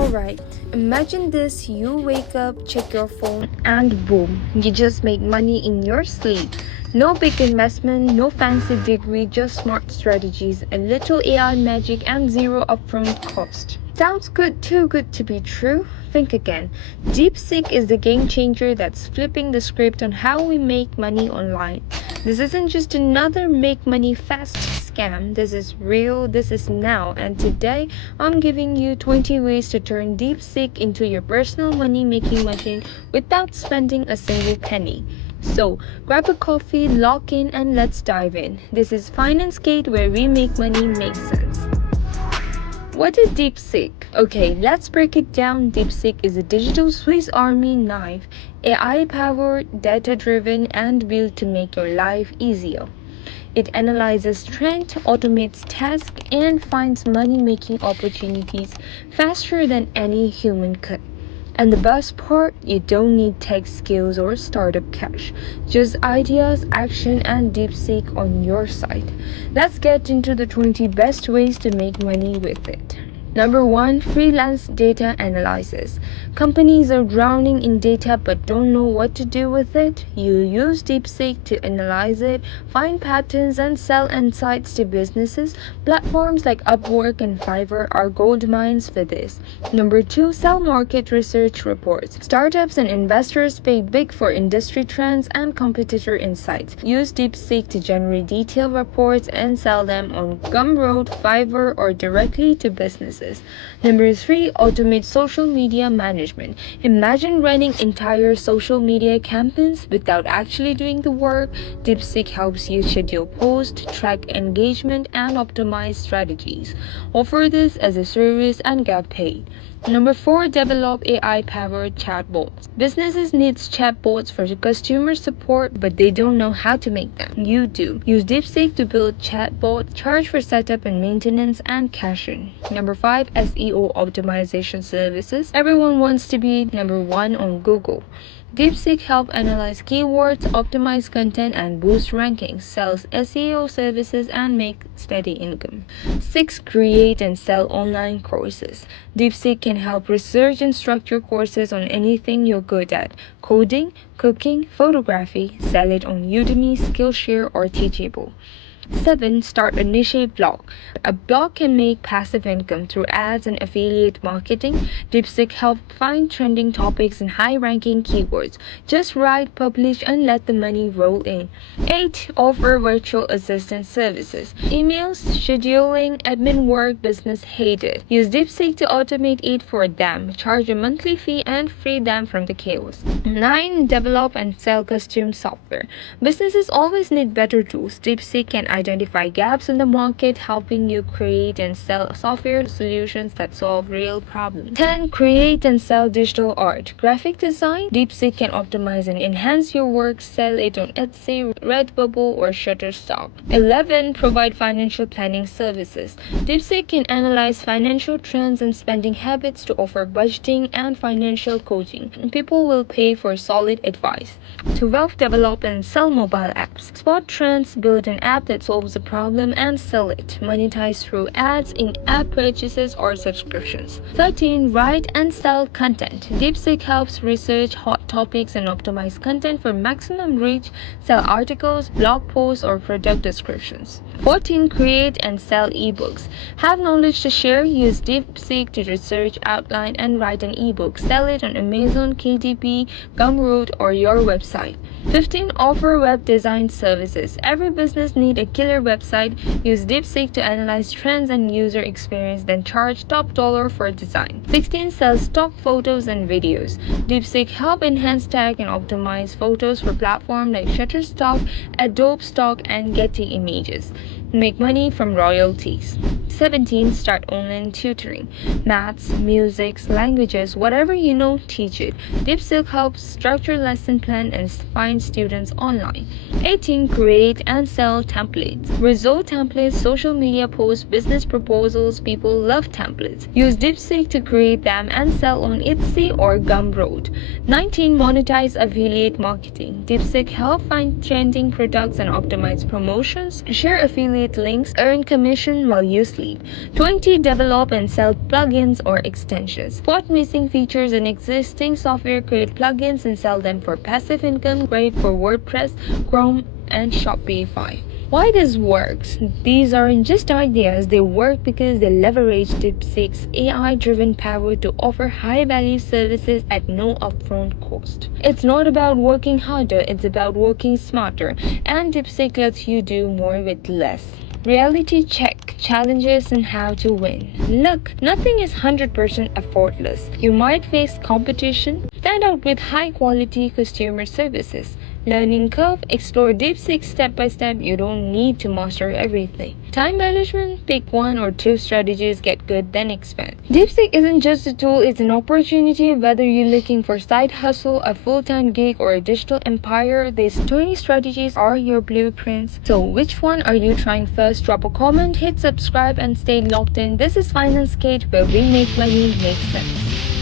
Alright, imagine this: you wake up, check your phone, and boom, you just make money in your sleep. No big investment, no fancy degree, just smart strategies, a little AI magic, and zero upfront cost. Sounds good, too good to be true? Think again. DeepSeek is the game changer that's flipping the script on how we make money online. This isn't just another make money fast scam. This is real, this is now, and today I'm giving you 20 ways to turn DeepSeek into your personal money making machine without spending a single penny. So, grab a coffee, lock in, and let's dive in. This is Finance Gate, where we make money make sense. What is DeepSeek? Okay, let's break it down. DeepSeek is a digital Swiss Army knife, AI-powered, data-driven, and built to make your life easier. It analyzes trends, automates tasks, and finds money-making opportunities faster than any human could. And the best part, you don't need tech skills or startup cash. Just ideas, action, and DeepSeek on your side. Let's get into the 20 best ways to make money with it. Number 1. Freelance data analysis. Companies are drowning in data but don't know what to do with it. You use DeepSeek to analyze it, find patterns, and sell insights to businesses. Platforms like Upwork and Fiverr are gold mines for this. Number 2. Sell market research reports. Startups and investors pay big for industry trends and competitor insights. Use DeepSeek to generate detailed reports and sell them on Gumroad, Fiverr, or directly to businesses. Number 3. Automate social media management. Imagine running entire social media campaigns without actually doing the work. DeepSeek helps you schedule posts, track engagement, and optimize strategies. Offer this as a service and get paid. Number 4. Develop AI-powered chatbots. Businesses need chatbots for customer support, but they don't know how to make them. You do. Use DeepSeek to build chatbots, charge for setup and maintenance, and cash in. Number 5. SEO optimization services. Everyone wants to be number 1 on Google. DeepSeek helps analyze keywords, optimize content, and boost rankings, sells SEO services, and make steady income. 6. Create and sell online courses. DeepSeek can help research and structure courses on anything you're good at: coding, cooking, photography. Sell it on Udemy, Skillshare, or Teachable. 7. Start a niche blog. A blog can make passive income through ads and affiliate marketing. DeepSeek helps find trending topics and high-ranking keywords. Just write, publish, and let the money roll in. 8. Offer virtual assistant services. Emails, scheduling, admin work business hate it. Use DeepSeek to automate it for them. Charge a monthly fee and free them from the chaos. 9. Develop and sell custom software. Businesses always need better tools. DeepSeek can identify gaps in the market, helping you create and sell software solutions that solve real problems. 10. Create and sell digital art. Graphic design. DeepSeek can optimize and enhance your work. Sell it on Etsy, Redbubble, or Shutterstock. 11. Provide financial planning services. DeepSeek can analyze financial trends and spending habits to offer budgeting and financial coaching. People will pay for solid advice. 12. Develop and sell mobile apps. Spot trends, build an app that solves a problem, and sell it. Monetize through ads, in-app purchases, or subscriptions. 13. Write and sell content. DeepSeek helps research hot topics and optimize content for maximum reach. Sell articles, blog posts, or product descriptions. 14. Create and sell ebooks. Have knowledge to share. Use DeepSeek to research, outline, and write an ebook. Sell it on Amazon, KDP, Gumroad, or your website. 15. Offer web design services. Every business needs a killer website. Use DeepSeek to analyze trends and user experience, then charge top dollar for design. 16. Sell stock photos and videos. DeepSeek help enhance tag and optimize photos for platforms like Shutterstock, Adobe Stock, and Getty Images. Make money from royalties. 17. Start online tutoring. Maths, music, languages, whatever you know, teach it. DeepSeek helps structure lesson plan and find students online. 18. Create and sell templates. Result templates, social media posts, business proposals. People love templates. Use DeepSeek to create them and sell on Etsy or Gumroad. 19. Monetize affiliate marketing. DeepSeek help find trending products and optimize promotions. Share affiliate links, earn commission while you complete. 20. Develop and sell plugins or extensions. Spot missing features in existing software, create plugins and sell them for passive income. Great for WordPress, Chrome, and Shopify. Why this works? These aren't just ideas, they work because they leverage DeepSeek's AI-driven power to offer high-value services at no upfront cost. It's not about working harder, it's about working smarter, and DeepSeek lets you do more with less. Reality check, challenges and how to win. Look, nothing is 100% effortless. You might face competition. Stand out with high quality customer services. Learning curve, explore DeepSeek step by step. You don't need to master everything. Time management, pick one or two strategies, get good, then expand. DeepSeek isn't just a tool, it's an opportunity. Whether you're looking for side hustle, a full-time gig, or a digital empire, these 20 strategies are your blueprints. So which one are you trying first? Drop a comment, hit subscribe, and stay locked in. This is Finance Kate, where we make money make sense.